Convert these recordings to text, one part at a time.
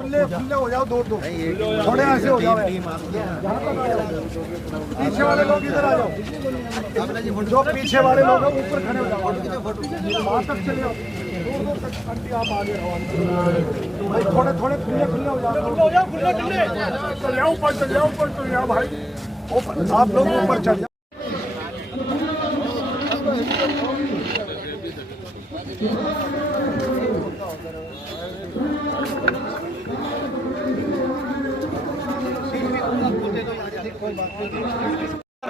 खुले खुले हो जाओ, दो दो थोड़े ऐसे हो जाओ। पीछे वाले लोग इधर आ जाओ, जो पीछे वाले लोग हैं ऊपर खड़े हो जाओ, वहाँ तक चले जाओ, आंटी आप आगे रहो भाई, थोड़े थोड़े खुले खुले हो जाओ, खुले खुले चल जाओ, ऊपर चल जाओ, ऊपर चल जाओ भाई, आप लोग ऊपर चल जाओ।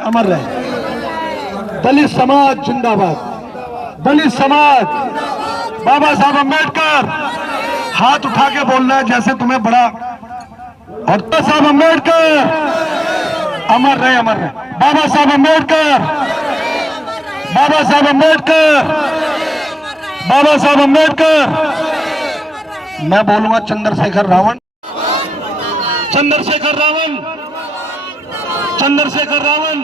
अमर रहे। दलित समाज जिंदाबाद, दलित समाज, बाबा साहब अम्बेडकर। हाथ उठा के बोलना है जैसे तुम्हें बड़ा। और बाबा साहब अम्बेडकर अमर रहे, अमर रहे। बाबा साहब अम्बेडकर, बाबा साहब अम्बेडकर, बाबा साहब अम्बेडकर। मैं बोलूंगा चंद्रशेखर रावण, चंद्रशेखर रावण, चंद्रशेखर रावण।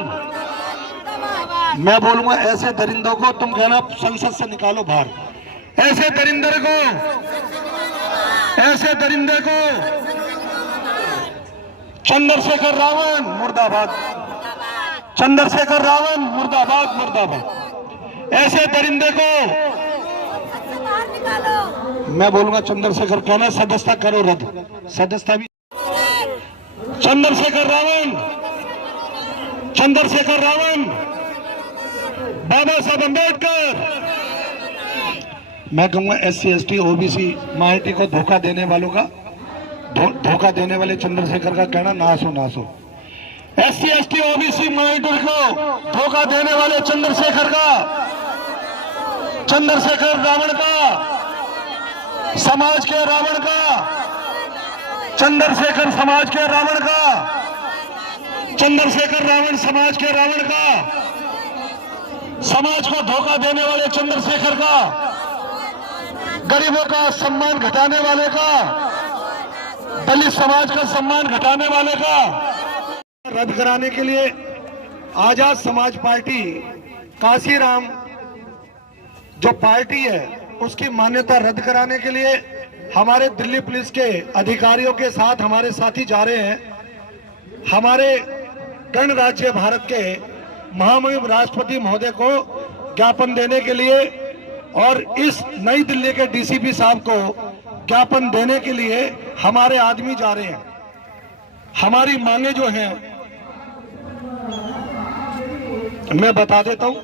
मैं बोलूंगा ऐसे दरिंदों को तुम कहना संसद से निकालो बाहर। ऐसे दरिंदे को, ऐसे दरिंदे को चंद्रशेखर रावण मुर्दाबाद, चंद्रशेखर रावण मुर्दाबाद, मुर्दाबाद। ऐसे दरिंदे को मैं बोलूंगा चंद्रशेखर कहना सदस्यता करो रद्द, सदस्यता भी। चंद्रशेखर रावण, चंद्रशेखर रावण, बाबा साहब अम्बेडकर। मैं कहूंगा SC ST OBC माइनॉरिटी को धोखा देने वालों का, धोखा देने वाले चंद्रशेखर का कहना नाश हो, नाश हो। SC ST OBC माइनॉरिटी को धोखा देने वाले चंद्रशेखर का, चंद्रशेखर रावण का, समाज के रावण का, चंद्रशेखर समाज के रावण का, चंद्रशेखर रावण समाज के रावण का, समाज को धोखा देने वाले चंद्रशेखर का, गरीबों का सम्मान घटाने वाले का, दलित समाज का सम्मान घटाने वाले का रद्द कराने के लिए आजाद समाज पार्टी काशीराम जो पार्टी है उसकी मान्यता रद्द कराने के लिए हमारे दिल्ली पुलिस के अधिकारियों के साथ हमारे साथी जा रहे हैं। हमारे गणराज्य भारत के महामहिम राष्ट्रपति महोदय को ज्ञापन देने के लिए और इस नई दिल्ली के DCP साहब को ज्ञापन देने के लिए हमारे आदमी जा रहे हैं। हमारी मांगे जो हैं मैं बता देता हूं।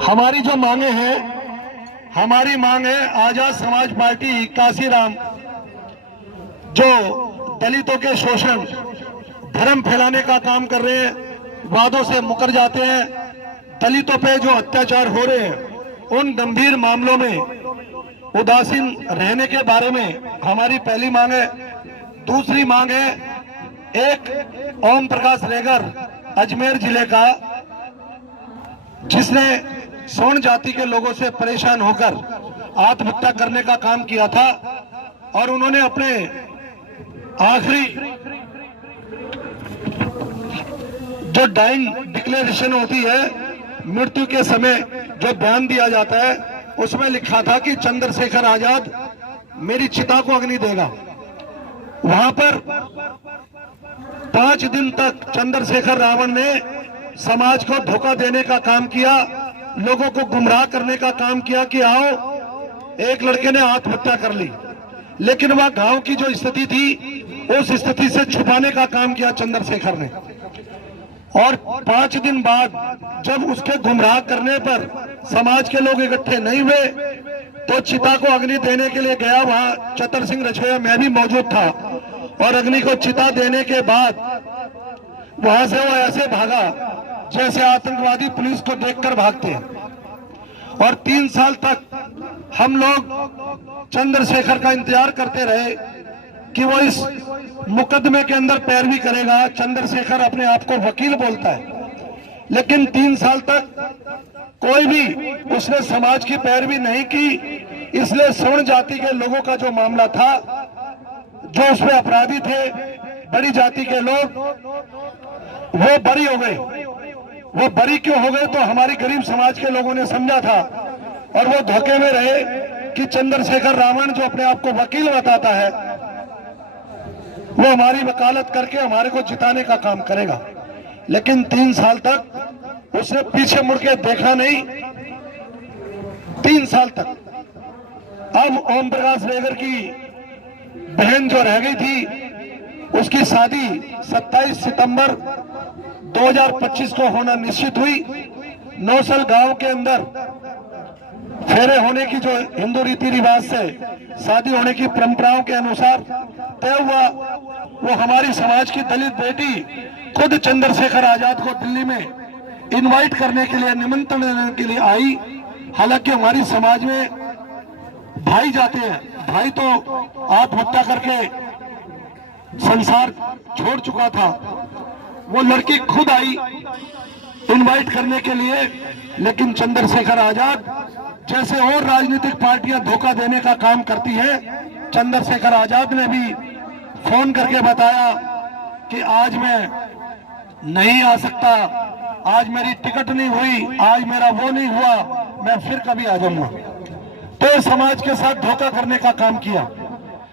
हमारी जो मांगे हैं, हमारी मांग है आजाद समाज पार्टी काशीराम जो दलितों के शोषण, धर्म फैलाने का काम कर रहे हैं, वादों से मुकर जाते हैं, दलितों पे जो अत्याचार हो रहे हैं उन गंभीर मामलों में उदासीन रहने के बारे में हमारी पहली मांग है। दूसरी मांग है, एक ओम प्रकाश रेगर अजमेर जिले का जिसने स्वर्ण जाति के लोगों से परेशान होकर आत्महत्या करने का काम किया था और उन्होंने अपने आखिरी जो डाइंग डिक्लेरेशन होती है, मृत्यु के समय जो बयान दिया जाता है, उसमें लिखा था कि चंद्रशेखर आजाद मेरी चिता को अग्नि देगा। वहां पर 5 दिन तक चंद्रशेखर रावण ने समाज को धोखा देने का काम किया, लोगों को गुमराह करने का काम किया कि आओ, एक लड़के ने आत्महत्या कर ली, लेकिन वह गांव की जो स्थिति थी उस स्थिति से छुपाने का काम किया चंद्रशेखर ने। और 5 दिन बाद जब उसके गुमराह करने पर समाज के लोग इकट्ठे नहीं हुए तो चिता को अग्नि देने के लिए गया। वहां चतर सिंह रछोया मैं भी मौजूद था और अग्नि को चिता देने के बाद वहां से वो ऐसे भागा जैसे आतंकवादी पुलिस को देखकर भागते हैं। और 3 साल तक हम लोग चंद्रशेखर का इंतजार करते रहे कि वो इस मुकदमे के अंदर पैरवी करेगा। चंद्रशेखर अपने आप को वकील बोलता है, लेकिन 3 साल तक कोई भी उसने समाज की पैरवी नहीं की। इसलिए स्वर्ण जाति के लोगों का जो मामला था, जो उसमें अपराधी थे बड़ी जाति के लोग, वो बरी हो गए। वो बरी क्यों हो गए? तो हमारी गरीब समाज के लोगों ने समझा था और वो धोखे में रहे कि चंद्रशेखर रावण जो अपने आप को वकील बताता है वो हमारी वकालत करके हमारे को जिताने का काम करेगा। लेकिन 3 साल तक उसने पीछे मुड़ के देखा नहीं, 3 साल तक। अब ओम प्रकाश रेगर की बहन जो रह गई थी उसकी शादी 27 सितंबर 2025 को होना निश्चित हुई। नौसल गांव के अंदर फेरे होने की जो हिंदू रीति रिवाज से शादी होने की परंपराओं के अनुसार तय हुआ, वो हमारी समाज की दलित बेटी खुद चंद्रशेखर आजाद को दिल्ली में इनवाइट करने के लिए, निमंत्रण देने के लिए आई। हालांकि हमारी समाज में भाई जाते हैं, भाई तो आत्महत्या करके संसार छोड़ चुका था, वो लड़की खुद आई इनवाइट करने के लिए। लेकिन चंद्रशेखर आजाद जैसे और राजनीतिक पार्टियां धोखा देने का काम करती है, चंद्रशेखर आजाद ने भी फोन करके बताया कि आज मैं नहीं आ सकता, आज मेरी टिकट नहीं हुई, आज मेरा वो नहीं हुआ, मैं फिर कभी आ जाऊंगा। तो समाज के साथ धोखा करने का काम किया,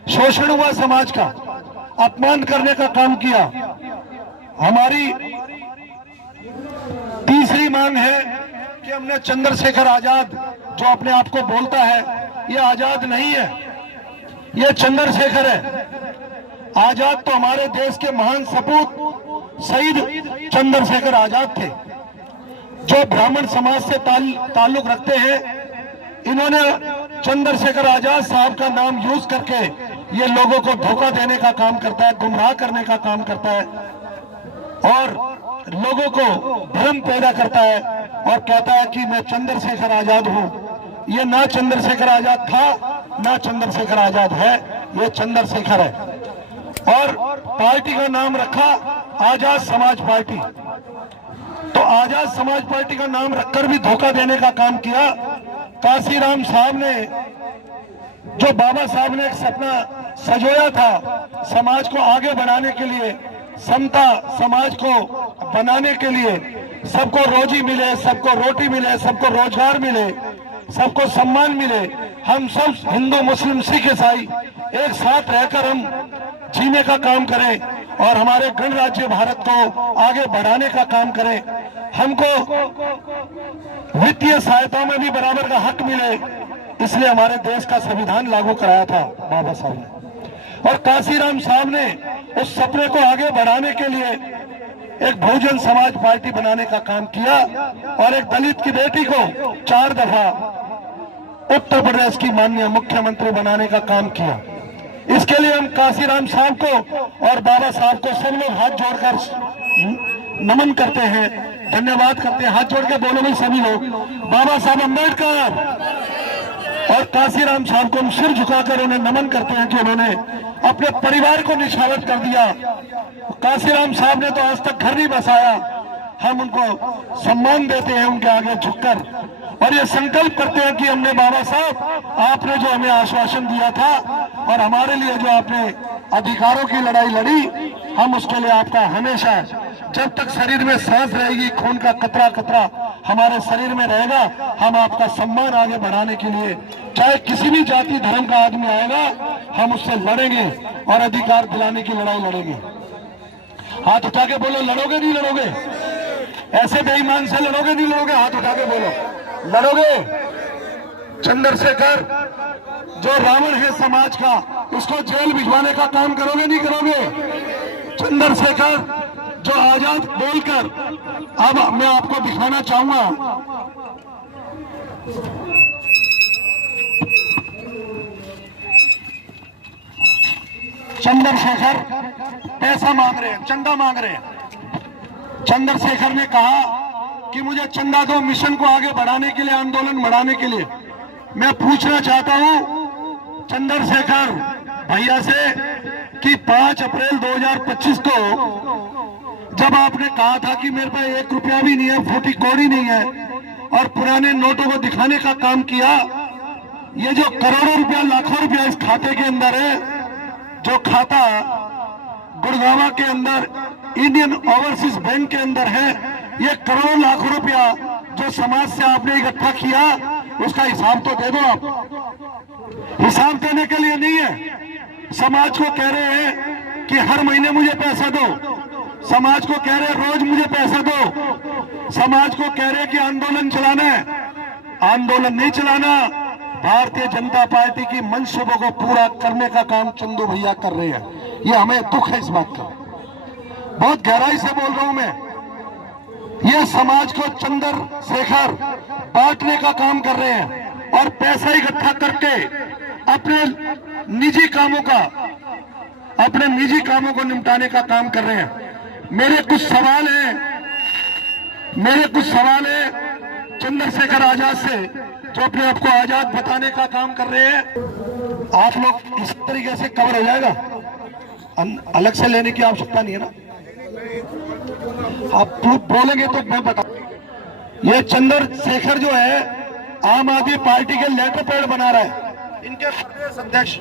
शोषण हुआ समाज का, अपमान करने का काम किया। हमारी तीसरी मांग है कि हमने चंद्रशेखर आजाद जो अपने आप को बोलता है, ये आजाद नहीं है, ये चंद्रशेखर है। आजाद तो हमारे देश के महान सपूत शहीद चंद्रशेखर आजाद थे, जो ब्राह्मण समाज से ताल्लुक रखते हैं। इन्होंने चंद्रशेखर आजाद साहब का नाम यूज करके ये लोगों को धोखा देने का काम करता है, गुमराह करने का काम करता है और लोगों को भ्रम पैदा करता है और कहता है कि मैं चंद्रशेखर आजाद हूं। ये ना चंद्रशेखर आजाद था, ना चंद्रशेखर आजाद है, ये चंद्रशेखर है। और पार्टी का नाम रखा आजाद समाज पार्टी। तो आजाद समाज पार्टी का नाम रखकर भी धोखा देने का काम किया। काशीराम साहब ने, जो बाबा साहब ने एक सपना सजोया था समाज को आगे बढ़ाने के लिए, समता समाज को बनाने के लिए, सबको रोजी मिले, सबको रोटी मिले, सबको रोजगार मिले, सबको सम्मान मिले, हम सब हिंदू मुस्लिम सिख ईसाई एक साथ रहकर हम जीने का काम करें और हमारे गणराज्य भारत को आगे बढ़ाने का काम करें। हमको वित्तीय सहायता में भी बराबर का हक मिले, इसलिए हमारे देश का संविधान लागू कराया था बाबा साहब ने। और काशीराम साहब ने उस सपने को आगे बढ़ाने के लिए एक बहुजन समाज पार्टी बनाने का काम किया और एक दलित की बेटी को 4 दफा उत्तर प्रदेश की माननीय मुख्यमंत्री बनाने का काम किया। इसके लिए हम काशीराम साहब को और बाबा साहब को सब लोग हाथ जोड़कर नमन करते हैं, धन्यवाद करते हैं। हाथ जोड़ के बोलो भाई सभी लोग, बाबा साहब अम्बेडकर और काशीराम साहब को हम सिर झुकाकर उन्हें नमन करते हैं कि उन्होंने अपने परिवार को निछावर कर दिया। काशीराम साहब ने तो आज तक घर नहीं बसाया, हम उनको सम्मान देते हैं उनके आगे झुककर और ये संकल्प करते हैं कि हमने बाबा साहब आपने जो हमें आश्वासन दिया था और हमारे लिए जो आपने अधिकारों की लड़ाई लड़ी, हम उसके लिए आपका हमेशा, जब तक शरीर में सांस रहेगी, खून का कतरा कतरा हमारे शरीर में रहेगा, हम आपका सम्मान आगे बढ़ाने के लिए, चाहे किसी भी जाति धर्म का आदमी आएगा, हम उससे लड़ेंगे और अधिकार दिलाने की लड़ाई लड़ेंगे। हाथ उठा के बोलो, लड़ोगे नहीं लड़ोगे? ऐसे बेईमान से लड़ोगे नहीं लड़ोगे? हाथ उठा के बोलो, लड़ोगे? चंद्रशेखर जो रावण है समाज का, उसको जेल भिजवाने का काम करोगे नहीं करोगे? चंद्रशेखर जो आजाद बोलकर, अब मैं आपको दिखाना चाहूंगा, चंद्रशेखर पैसा मांग रहे हैं, चंदा मांग रहे हैं। चंद्रशेखर ने कहा कि मुझे चंदा दो मिशन को आगे बढ़ाने के लिए, आंदोलन बढ़ाने के लिए। मैं पूछना चाहता हूं चंद्रशेखर भैया से कि 5 अप्रैल 2025 को जब आपने कहा था कि मेरे पास 1 रुपया भी नहीं है, फूटी कौड़ी नहीं है, और पुराने नोटों को दिखाने का काम किया, ये जो करोड़ों रुपया, लाखों रुपया इस खाते के अंदर है, जो खाता गुड़गांव के अंदर इंडियन ओवरसीज बैंक के अंदर है, ये करोड़ों लाखों रुपया जो समाज से आपने इकट्ठा किया, उसका हिसाब तो दे दो आप। हिसाब देने के लिए नहीं है, समाज को कह रहे हैं कि हर महीने मुझे पैसा दो, समाज को कह रहे हैं रोज मुझे पैसा दो, समाज को कह रहे हैं कि आंदोलन चलाना है। आंदोलन नहीं चलाना, भारतीय जनता पार्टी की मंशूबों को पूरा करने का काम चंदू भैया कर रहे हैं। ये हमें दुख है इस बात का, बहुत गहराई से बोल रहा हूं मैं। ये समाज को चंद्रशेखर बांटने का काम कर रहे हैं और पैसा इकट्ठा करके अपने निजी कामों को निपटाने का काम कर रहे हैं। मेरे कुछ सवाल है चंद्रशेखर आजाद से, जो अपने आप को आजाद बताने का काम कर रहे हैं। आप लोग इस तरीके से कवर हो जाएगा, अलग से लेने की आवश्यकता नहीं है ना। आप बोलेंगे तो मैं बता। ये चंद्रशेखर जो है आम आदमी पार्टी के लेटर पैड बना रहा है। इनके प्रदेश अध्यक्ष,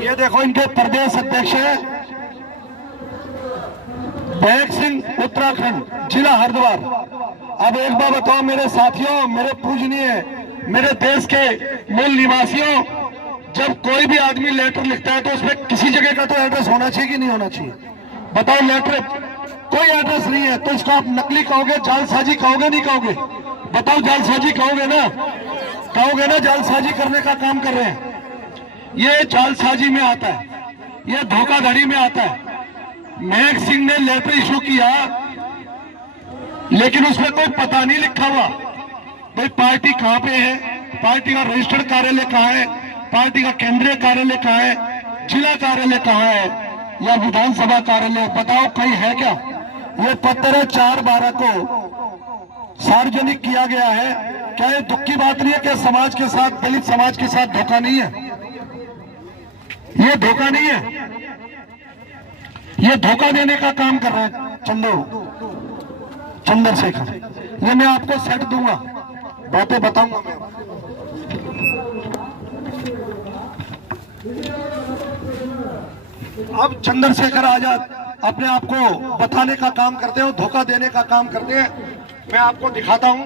ये देखो इनके प्रदेश अध्यक्ष है बैग सिंह, उत्तराखंड, जिला हरिद्वार। अब एक बार बताओ मेरे साथियों, मेरे पूजनीय, मेरे देश के मूल निवासियों, जब कोई भी आदमी लेटर लिखता है तो उसमें किसी जगह का तो एड्रेस होना चाहिए कि नहीं होना चाहिए? बताओ, लेटर कोई एड्रेस नहीं है तो इसको आप नकली कहोगे, जालसाजी कहोगे, नहीं कहोगे? बताओ, जालसाजी कहोगे ना? जालसाजी करने का काम कर रहे हैं। ये जालसाजी में आता है, ये धोखाधड़ी में आता है। महक सिंह ने लेटर इशू किया लेकिन उसमें कोई पता नहीं लिखा हुआ, भाई पार्टी कहां पे है, पार्टी का रजिस्टर्ड कार्यालय कहां है, पार्टी का केंद्रीय कार्यालय कहां है, जिला कार्यालय कहां है या विधानसभा कार्यालय, बताओ कहीं है क्या? ये पत्र 4/12 को सार्वजनिक किया गया है। क्या ये दुख की बात नहीं है कि समाज के साथ, दलित समाज के साथ धोखा नहीं है? ये धोखा नहीं है, ये धोखा देने का काम कर रहा है चंद्रशेखर। ये मैं आपको सेट दूंगा, बातें बताऊंगा मैं। अब चंद्रशेखर आजाद अपने आप को बताने का काम करते हैं, धोखा देने का काम करते हैं। मैं आपको दिखाता हूं।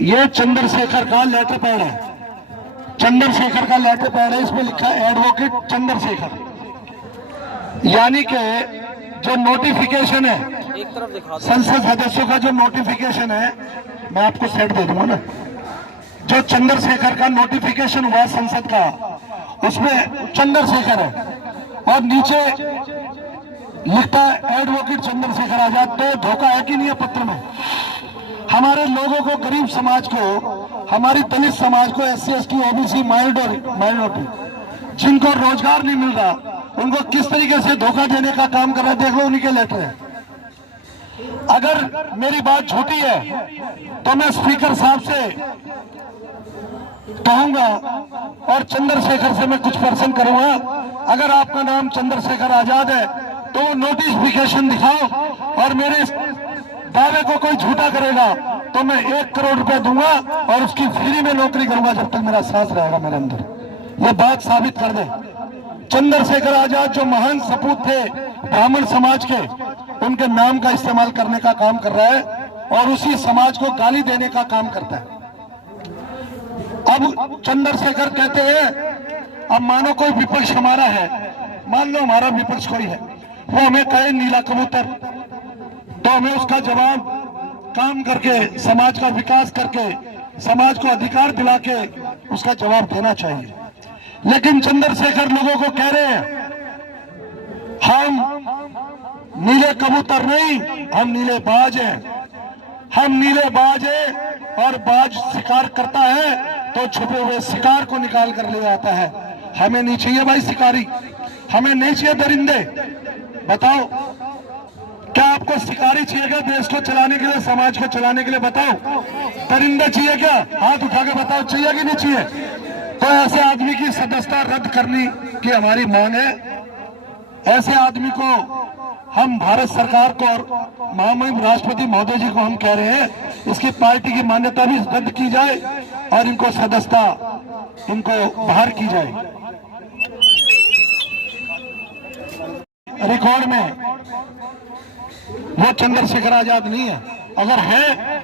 ये चंद्रशेखर का लेटर पैड है, चंद्रशेखर का लेटर पैड है। इसमें लिखा है एडवोकेट चंद्रशेखर, यानी कि जो नोटिफिकेशन है संसद सदस्यों का, जो नोटिफिकेशन है, मैं आपको सेट दे दूंगा ना। जो चंद्रशेखर का नोटिफिकेशन हुआ संसद का, उसमें चंद्रशेखर है और नीचे लिखता है एडवोकेट चंद्रशेखर आजाद। तो धोखा है कि नहीं है पत्र में? हमारे लोगों को, गरीब समाज को, हमारी दलित समाज को, SC ST OBC माइनॉरिटी जिनको रोजगार नहीं मिल रहा, उनको किस तरीके से धोखा देने का काम कर रहा है, देख लो उन्हीं के लेटर है। अगर मेरी बात झूठी है तो मैं स्पीकर साहब से कहूंगा और चंद्रशेखर से मैं कुछ प्रश्न करूंगा। अगर आपका नाम चंद्रशेखर आजाद है तो नोटिफिकेशन दिखाओ, और मेरे दावे को कोई झूठा करेगा तो मैं 1 करोड़ रुपए दूंगा और उसकी फ्री में नौकरी करूंगा जब तक मेरा सांस रहेगा मेरे अंदर। ये बात साबित कर दे। चंद्रशेखर आजाद जो महान सपूत थे ब्राह्मण समाज के, उनके नाम का इस्तेमाल करने का काम कर रहा है और उसी समाज को गाली देने का काम करता है। अब चंद्रशेखर कहते हैं, अब मानो कोई विपक्ष हमारा है, मान लो हमारा विपक्ष कोई है, वो हमें कहे नीला कबूतर, तो हमें उसका जवाब काम करके, समाज का विकास करके, समाज को अधिकार दिला के उसका जवाब देना चाहिए। लेकिन चंद्रशेखर लोगों को कह रहे हैं, हम नीले कबूतर नहीं, हम नीले बाज हैं। हम नीले बाज हैं और बाज शिकार करता है तो छुपे हुए शिकार को निकाल कर ले आता है। हमें नहीं चाहिए भाई शिकारी, हमें नहीं चाहिए दरिंदे। बताओ, क्या आपको शिकारी चाहिए क्या देश को चलाने के लिए, समाज को चलाने के लिए? बताओ, दरिंदे चाहिए क्या? हाथ उठा के बताओ, चाहिए कि नहीं चाहिए? तो ऐसे आदमी की सदस्यता रद्द करने की हमारी मांग है। ऐसे आदमी को हम, भारत सरकार को और महामहिम राष्ट्रपति महोदय जी को हम कह रहे हैं, इसकी पार्टी की मान्यता भी रद्द की जाए और इनको सदस्यता, इनको बाहर की जाए। रिकॉर्ड में वो चंद्रशेखर आजाद नहीं है। अगर है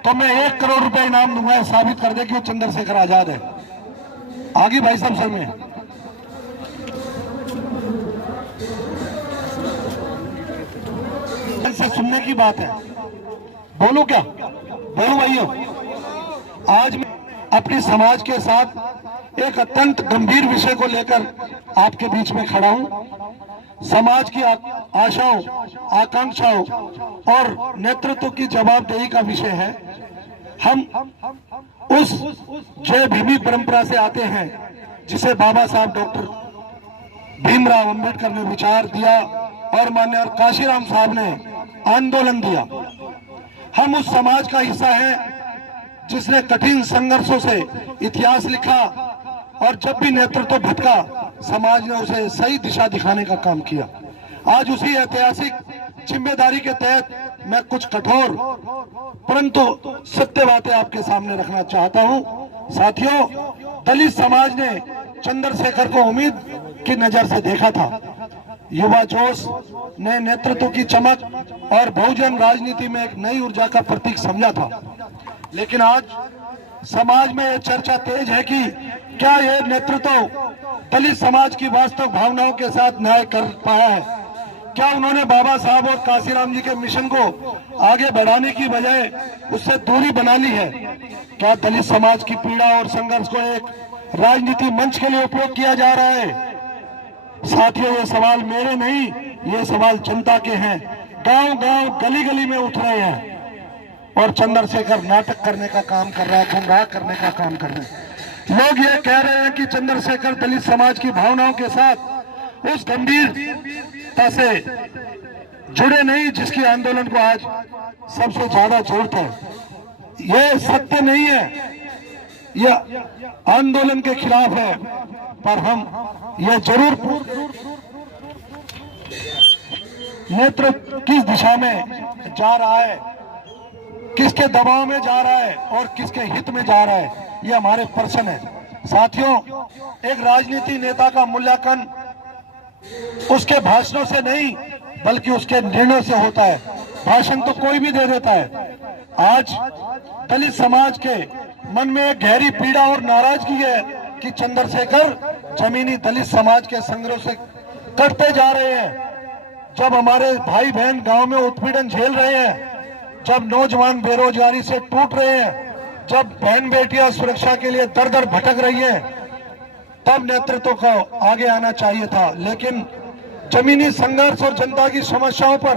तो मैं 1 करोड़ रुपए इनाम दूंगा, साबित कर दे कि वो चंद्रशेखर आजाद है। आगे भाई साहब सर में से सुनने की बात है। बोलूं क्या? बोलूं भाइयों, आज मैं अपने समाज के साथ एक अत्यंत गंभीर विषय को लेकर आपके बीच में खड़ा हूं। समाज की आशाओं, आकांक्षाओं और नेतृत्व की जवाबदेही का विषय है। हम उस जय भीमी परंपरा से आते हैं जिसे बाबा साहब डॉक्टर भीमराव अंबेडकर ने विचार दिया और माननीय काशीराम साहब ने आंदोलन दिया। हम उस समाज का हिस्सा हैं जिसने कठिन संघर्षों से इतिहास लिखा और जब भी नेतृत्व भटका समाज ने उसे सही दिशा दिखाने का काम किया। आज उसी ऐतिहासिक जिम्मेदारी के तहत मैं कुछ कठोर परंतु सत्य बातें आपके सामने रखना चाहता हूं। साथियों, दलित समाज ने चंद्रशेखर को उम्मीद की नजर से देखा था। युवा जोश ने नेतृत्व की चमक और बहुजन राजनीति में एक नई ऊर्जा का प्रतीक समझा था। लेकिन आज समाज में यह चर्चा तेज है कि क्या यह नेतृत्व दलित समाज की वास्तविक भावनाओं के साथ न्याय कर पाया है? क्या उन्होंने बाबा साहब और काशीराम जी के मिशन को आगे बढ़ाने की बजाय उससे दूरी बना ली है? क्या दलित समाज की पीड़ा और संघर्ष को एक राजनीति मंच के लिए उपयोग किया जा रहा है? साथियों, ये सवाल मेरे नहीं, ये सवाल जनता के हैं। गांव-गांव, गली-गली में उठ रहे हैं और चंद्रशेखर नाटक करने का काम कर रहा है, गुमराह करने का काम कर रहे हैं। लोग ये कह रहे हैं कि चंद्रशेखर दलित समाज की भावनाओं के साथ उस गंभीरता से जुड़े नहीं जिसकी आंदोलन को आज सबसे ज्यादा जरूरत है। ये सत्य नहीं है, यह आंदोलन के खिलाफ है, पर हम यह जरूर नेतृत्व किस दिशा में जा रहा है, किसके दबाव में जा रहा है और किसके हित में जा रहा है, ये हमारे प्रश्न है। साथियों, एक राजनीति नेता का मूल्यांकन उसके भाषणों से नहीं बल्कि उसके निर्णय से होता है। भाषण तो कोई भी दे देता है। आज दलित समाज के मन में एक गहरी पीड़ा और नाराजगी है कि चंद्रशेखर जमीनी दलित समाज के संघर्ष से कटते जा रहे हैं। जब हमारे भाई बहन गांव में उत्पीड़न झेल रहे हैं, जब नौजवान बेरोजगारी से टूट रहे हैं, जब बहन बेटियां सुरक्षा के लिए दर दर भटक रही हैं, तब नेतृत्व को आगे आना चाहिए था। लेकिन जमीनी संघर्ष और जनता की समस्याओं पर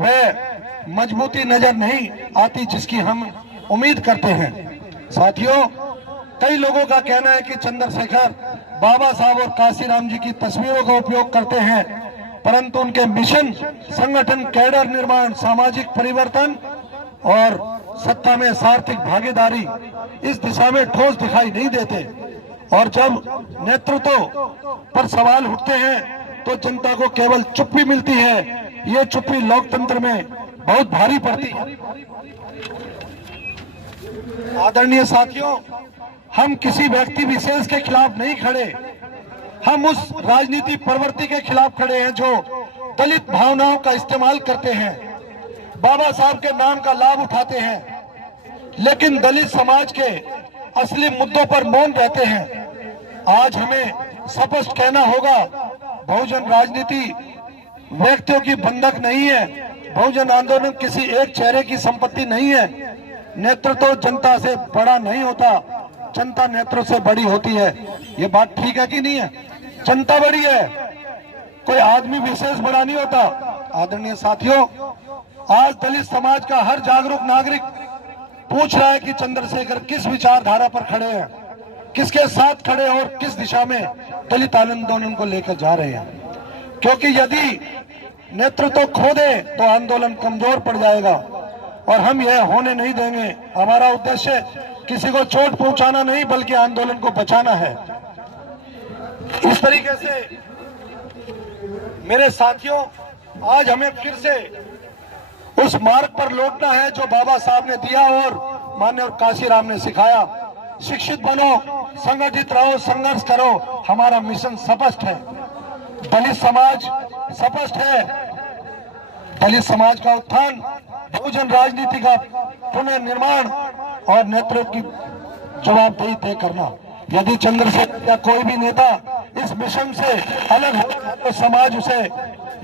वह मजबूती नजर नहीं आती जिसकी हम उम्मीद करते हैं। साथियों, कई लोगों का कहना है कि चंद्रशेखर बाबा साहब और काशीराम जी की तस्वीरों का उपयोग करते हैं, परंतु उनके मिशन, संगठन, कैडर निर्माण, सामाजिक परिवर्तन और सत्ता में सार्थक भागीदारी इस दिशा में ठोस दिखाई नहीं देते। और जब नेतृत्व पर सवाल उठते हैं तो जनता को केवल चुप्पी मिलती है। ये चुप्पी लोकतंत्र में बहुत भारी पड़ती है। आदरणीय साथियों, हम किसी व्यक्ति विशेष के खिलाफ नहीं खड़े, हम उस राजनीति प्रवृत्ति के खिलाफ खड़े हैं जो दलित भावनाओं का इस्तेमाल करते हैं, बाबा साहब के नाम का लाभ उठाते हैं, लेकिन दलित समाज के असली मुद्दों पर मौन रहते हैं। आज हमें स्पष्ट कहना होगा, बहुजन राजनीति व्यक्तियों की बंधक नहीं है, बहुजन आंदोलन किसी एक चेहरे की संपत्ति नहीं है। नेतृत्व जनता से बड़ा नहीं होता, जनता नेतृत्व से बड़ी होती है। ये बात ठीक है कि नहीं है? जनता बड़ी है, कोई आदमी विशेष बड़ा नहीं होता। आदरणीय साथियों, आज दलित समाज का हर जागरूक नागरिक पूछ रहा है कि चंद्रशेखर किस विचारधारा पर खड़े हैं, किसके साथ खड़े और किस दिशा में दलित आंदोलन को लेकर जा रहे हैं। क्योंकि यदि नेतृत्व खो दे तो आंदोलन कमजोर पड़ जाएगा और हम यह होने नहीं देंगे। हमारा उद्देश्य किसी को चोट पहुंचाना नहीं बल्कि आंदोलन को बचाना है। इस तरीके से मेरे साथियों, आज हमें फिर से उस मार्ग पर लौटना है जो बाबा साहब ने दिया और माननीय काशीराम ने सिखाया। शिक्षित बनो, संगठित रहो, संघर्ष करो, हमारा मिशन स्पष्ट है। दलित समाज स्पष्ट है, दलित समाज का उत्थान, बहुजन राजनीति का पुनर्निर्माण और नेतृत्व की जवाबदेही तय करना। यदि चंद्रशेखर या कोई भी नेता इस मिशन से अलग हो तो समाज उसे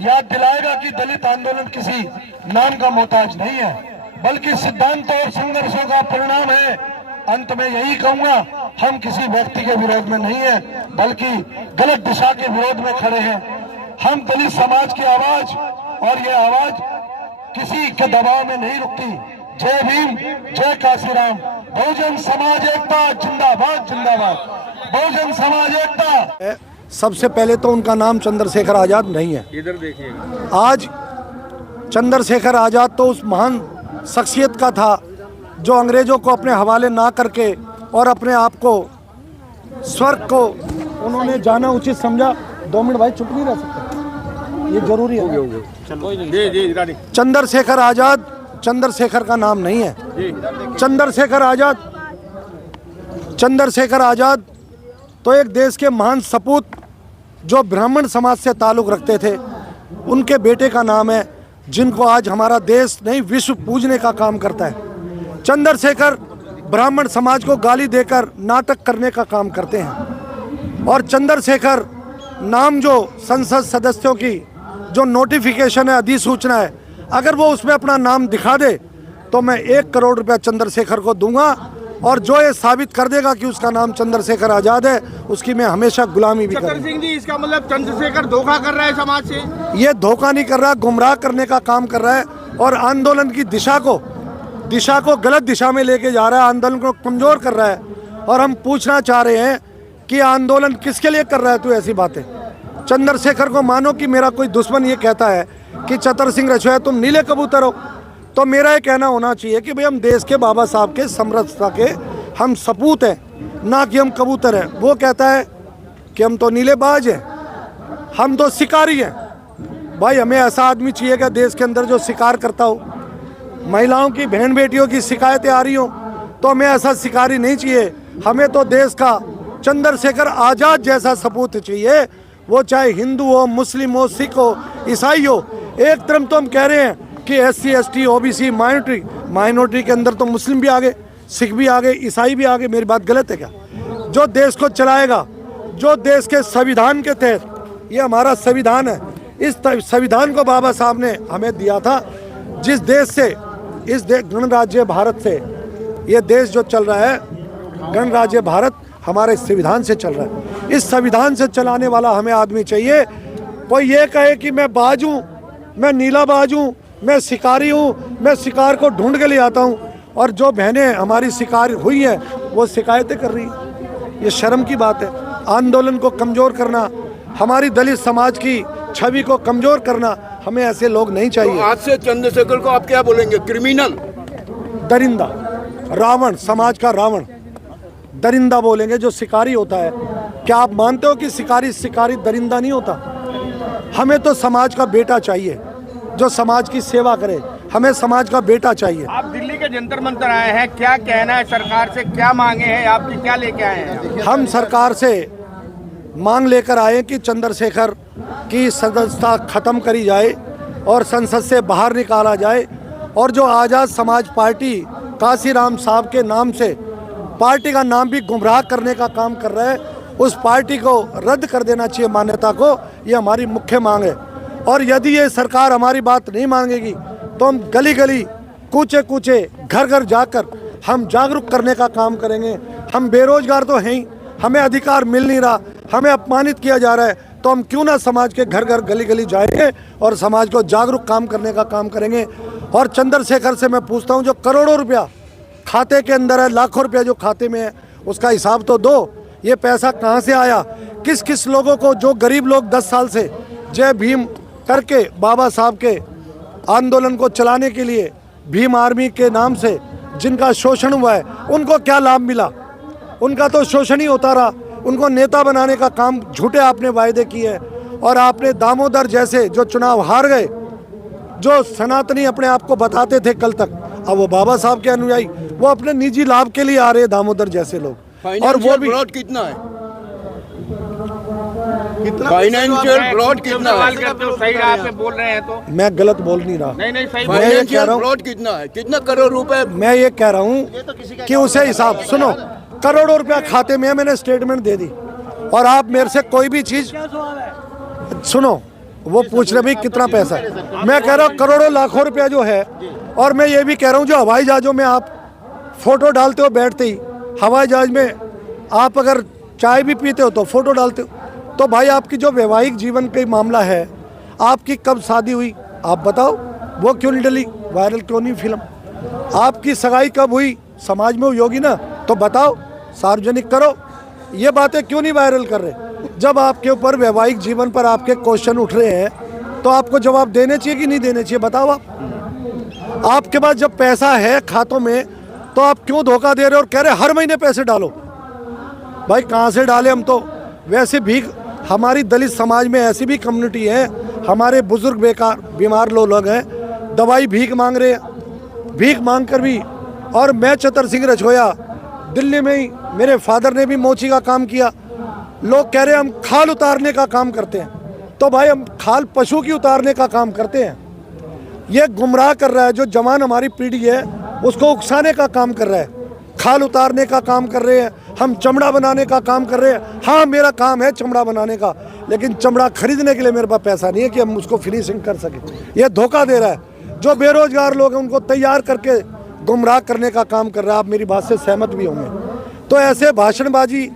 याद दिलाएगा कि दलित आंदोलन किसी नाम का मोहताज नहीं है, बल्कि सिद्धांतों और संघर्षों का परिणाम है। अंत में यही कहूंगा, हम किसी व्यक्ति के विरोध में नहीं है, बल्कि गलत दिशा के विरोध में खड़े हैं। हम दलित समाज की आवाज, और ये आवाज किसी के दबाव में नहीं रुकती। जय भीम, जय काशीराम। बहुजन समाज एकता जिंदाबाद, जिंदाबाद। बहुजन समाज एकता। सबसे पहले तो उनका नाम चंद्रशेखर आजाद नहीं है। इधर देखिएगा, आज चंद्रशेखर आजाद तो उस महान शख्सियत का था जो अंग्रेजों को अपने हवाले ना करके और अपने आप को स्वर्ग को उन्होंने जाना उचित समझा। 2 मिनट भाई, चुप नहीं रह सकते, ये जरूरी है। चंद्रशेखर आजाद चंद्रशेखर का नाम नहीं है। चंद्रशेखर आजाद तो एक देश के महान सपूत जो ब्राह्मण समाज से ताल्लुक़ रखते थे, उनके बेटे का नाम है, जिनको आज हमारा देश नहीं विश्व पूजने का काम करता है। चंद्रशेखर ब्राह्मण समाज को गाली देकर नाटक करने का काम करते हैं। और चंद्रशेखर नाम जो संसद सदस्यों की जो नोटिफिकेशन है, अधिसूचना है, अगर वो उसमें अपना नाम दिखा दे तो मैं 1 करोड़ रुपया चंद्रशेखर को दूंगा। और जो ये साबित कर देगा कि उसका नाम चंद्रशेखर आजाद है, उसकी मैं हमेशा गुलामी भी करूंगा। सिंह जी, इसका मतलब चंद्रशेखर धोखा कर रहा है समाज से? ये धोखा नहीं कर रहा, गुमराह करने का काम कर रहा है और आंदोलन की दिशा को गलत दिशा में लेके जा रहा है, आंदोलन को कमजोर कर रहा है। और हम पूछना चाह रहे हैं कि आंदोलन किसके लिए कर रहा है तू ऐसी बातें? चंद्रशेखर को मानो कि मेरा कोई दुश्मन ये कहता है कि चतर सिंह रछोया तुम नीले कबूतर हो, तो मेरा ये कहना होना चाहिए कि भाई हम देश के बाबा साहब के समरसता के हम सपूत हैं, ना कि हम कबूतर हैं। वो कहता है कि हम तो नीलेबाज हैं, हम तो शिकारी हैं। भाई हमें ऐसा आदमी चाहिए कि देश के अंदर जो शिकार करता हो, महिलाओं की बहन बेटियों की शिकायतें आ रही हो, तो हमें ऐसा शिकारी नहीं चाहिए। हमें तो देश का चंद्रशेखर आजाद जैसा सपूत चाहिए, वो चाहे हिंदू हो, मुस्लिम हो, सिख हो, ईसाई हो। एक तरफ तो हम कह रहे हैं कि SC ST OBC माइनॉरिटी के अंदर तो मुस्लिम भी आ गए, सिख भी आ गए, ईसाई भी आ गए। मेरी बात गलत है क्या? जो देश को चलाएगा, जो देश के संविधान के तहत, ये हमारा संविधान है, इस संविधान को बाबा साहब ने हमें दिया था, जिस देश से इस गणराज्य भारत से ये देश जो चल रहा है, गणराज्य भारत हमारे संविधान से चल रहा है। इस संविधान से चलाने वाला हमें आदमी चाहिए। कोई ये कहे कि मैं बाज हूँ, मैं नीला बाज हूँ, मैं शिकारी हूँ, मैं शिकार को ढूंढ के ले आता हूँ, और जो बहनें हमारी शिकार हुई हैं वो शिकायतें कर रही हैं, ये शर्म की बात है। आंदोलन को कमज़ोर करना, हमारी दलित समाज की छवि को कमज़ोर करना, हमें ऐसे लोग नहीं चाहिए। तो आज से चंद्रशेखर को आप क्या बोलेंगे? क्रिमिनल, दरिंदा, रावण, समाज का रावण, दरिंदा बोलेंगे जो शिकारी होता है। क्या आप मानते हो कि शिकारी दरिंदा नहीं होता? हमें तो समाज का बेटा चाहिए जो समाज की सेवा करे, हमें समाज का बेटा चाहिए। आप दिल्ली के जंतर मंतर आए हैं, क्या कहना है सरकार से, क्या मांगे हैं आपकी, क्या लेके आए हैं? हम सरकार से मांग लेकर आए कि चंद्रशेखर की सदस्यता खत्म करी जाए और संसद से बाहर निकाला जाए, और जो आज़ाद समाज पार्टी काशीराम साहब के नाम से पार्टी का नाम भी गुमराह करने का काम कर रहा है, उस पार्टी को रद्द कर देना चाहिए मान्यता को। ये हमारी मुख्य मांग है। और यदि ये सरकार हमारी बात नहीं मांगेगी तो हम गली गली, कूचे कूचे, घर घर जाकर हम जागरूक करने का काम करेंगे। हम बेरोजगार तो हैं ही, हमें अधिकार मिल नहीं रहा, हमें अपमानित किया जा रहा है, तो हम क्यों ना समाज के घर घर गली गली जाएंगे और समाज को जागरूक काम करने का काम करेंगे। और चंद्रशेखर से मैं पूछता हूँ, जो करोड़ों रुपया खाते के अंदर है, लाखों रुपया जो खाते में है, उसका हिसाब तो दो। ये पैसा कहाँ से आया? किस किस लोगों को, जो गरीब लोग 10 साल से जय भीम करके बाबा साहब के आंदोलन को चलाने के लिए भीम आर्मी के नाम से जिनका शोषण हुआ है, उनको क्या लाभ मिला? उनका तो शोषण ही होता रहा। उनको नेता बनाने का काम झूठे आपने वायदे किए। और आपने दामोदर जैसे जो चुनाव हार गए, जो सनातनी अपने आप को बताते थे कल तक, अब वो बाबा साहब के अनुयायी, वो अपने निजी लाभ के लिए आ रहे हैं, दामोदर जैसे लोग। और वो भी कितना है? फाइनेंशियल फ्रॉड कितना सवाल है? करते हो सही राह पे बोल रहे हैं तो मैं गलत बोल नहीं रहा। नहीं सही मैं ये कह फाइनेंशियल रहा हूँ, फ्रॉड कितना है? कितना करोड़ रुपए? मैं ये कह रहा हूँ कि उसे हिसाब सुनो, करोड़ों रुपया खाते में मैंने स्टेटमेंट दे दी और आप मेरे से कोई भी चीज सुनो, वो पूछ रहे भाई कितना पैसा है, मैं कह रहा हूँ करोड़ों लाखों रुपया जो है। और मैं ये भी कह रहा हूँ जो हवाई जहाज़ों में आप फोटो डालते हो बैठते ही, हवाई जहाज में आप अगर चाय भी पीते हो तो फोटो डालते हो, तो भाई आपकी जो वैवाहिक जीवन का मामला है, आपकी कब शादी हुई आप बताओ, वो क्यों नहीं डली, वायरल क्यों नहीं फिल्म? आपकी सगाई कब हुई, समाज में हुई होगी ना, तो बताओ, सार्वजनिक करो। ये बातें क्यों नहीं वायरल कर रहे? जब आपके ऊपर वैवाहिक जीवन पर आपके क्वेश्चन उठ रहे हैं तो आपको जवाब देने चाहिए कि नहीं देने चाहिए, बताओ आप। आपके पास जब पैसा है खातों में तो आप क्यों धोखा दे रहे हो और कह रहे हर महीने पैसे डालो? भाई कहाँ से डाले हम? तो वैसे भी हमारी दलित समाज में ऐसी भी कम्युनिटी है, हमारे बुजुर्ग बेकार बीमार लोग हैं, दवाई भीख मांग रहे हैं, भीख मांग कर भी। और मैं चतर सिंह रछोया दिल्ली में ही, मेरे फादर ने भी मोची का काम किया। लोग कह रहे हैं हम खाल उतारने का काम करते हैं, तो भाई हम खाल पशु की उतारने का काम करते हैं। ये गुमराह कर रहा है, जो जवान हमारी पीढ़ी है उसको उकसाने का काम कर रहा है, खाल उतारने का काम कर रहे हैं, हम चमड़ा बनाने का काम कर रहे हैं। हाँ मेरा काम है चमड़ा बनाने का, लेकिन चमड़ा खरीदने के लिए मेरे पास पैसा नहीं है कि हम उसको फिनिशिंग कर सकें। ये धोखा दे रहा है। जो बेरोजगार लोग हैं उनको तैयार करके गुमराह करने का काम कर रहा है। आप मेरी बात से सहमत भी होंगे। तो ऐसे भाषणबाजी,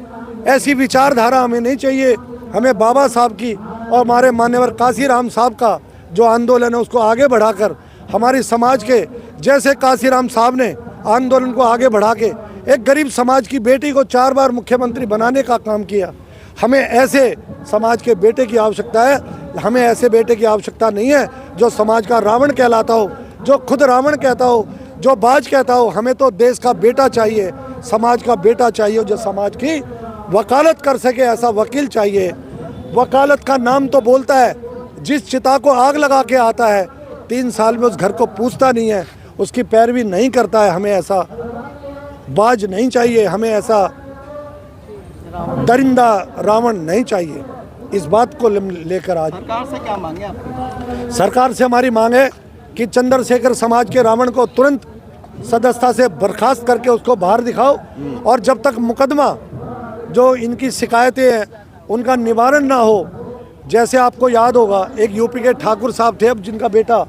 ऐसी विचारधारा हमें नहीं चाहिए। हमें बाबा साहब की और हमारे मान्यवर काशीराम साहब का जो आंदोलन है उसको आगे बढ़ाकर, हमारी समाज के जैसे काशीराम साहब ने आंदोलन को आगे बढ़ा के एक गरीब समाज की बेटी को 4 बार मुख्यमंत्री बनाने का काम किया। हमें ऐसे समाज के बेटे की आवश्यकता है। हमें ऐसे बेटे की आवश्यकता नहीं है जो समाज का रावण कहलाता हो, जो खुद रावण कहता हो, जो बाज कहता हो। हमें तो देश का बेटा चाहिए, समाज का बेटा चाहिए, जो समाज की वकालत कर सके, ऐसा वकील चाहिए। वकालत का नाम तो बोलता है, जिस चिता को आग लगा के आता है 3 साल में उस घर को पूछता नहीं है, उसकी पैरवी नहीं करता है। हमें ऐसा बाज नहीं चाहिए, हमें ऐसा दरिंदा रावण नहीं चाहिए। इस बात को लेकर आज सरकार से क्या मांगे आप? सरकार से हमारी मांग है कि चंद्रशेखर समाज के रावण को तुरंत सदस्यता से बर्खास्त करके उसको बाहर दिखाओ, और जब तक मुकदमा जो इनकी शिकायतें हैं उनका निवारण ना हो। जैसे आपको याद होगा, एक यूपी के ठाकुर साहब थे, अब जिनका बेटा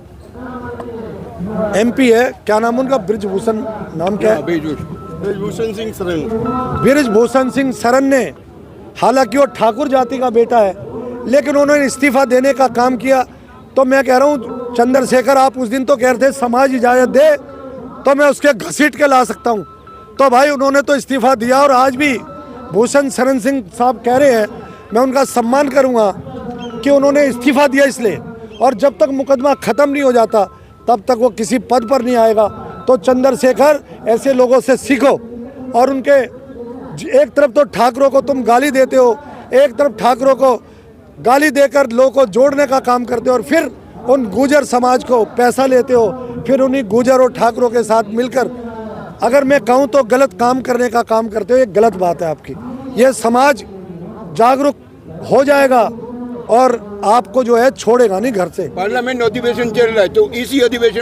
MP है, क्या नाम उनका, ब्रिजभूषण नाम क्या है, ब्रिजभूषण सिंह सरन। ब्रिजभूषण सिंह सरन ने, हालांकि वो ठाकुर जाति का बेटा है, लेकिन उन्होंने इस्तीफा देने का काम किया। तो मैं कह रहा हूँ चंद्रशेखर, आप उस दिन तो कह रहे थे समाज इजाज़त दे तो मैं उसके घसीट के ला सकता हूँ, तो भाई उन्होंने तो इस्तीफा दिया। और आज भी भूषण शरण सिंह साहब कह रहे हैं, मैं उनका सम्मान करूँगा कि उन्होंने इस्तीफा दिया इसलिए, और जब तक मुकदमा ख़त्म नहीं हो जाता तब तक वो किसी पद पर नहीं आएगा। तो चंद्रशेखर, ऐसे लोगों से सीखो। और उनके एक तरफ तो ठाकरों को तुम गाली देते हो, एक तरफ ठाकरों को गाली देकर लोगों को जोड़ने का काम करते हो, और फिर उन गुर्जर समाज को पैसा लेते हो, फिर उन्हीं गुर्जर और ठाकरों के साथ मिलकर, अगर मैं कहूँ तो गलत काम करने का काम करते हो। ये गलत बात है आपकी। ये समाज जागरूक हो जाएगा और आपको जो है छोड़ेगा नहीं घर से। पार्लियामेंट अधिवेशन चल रहा है, तो इसी अधिवेशन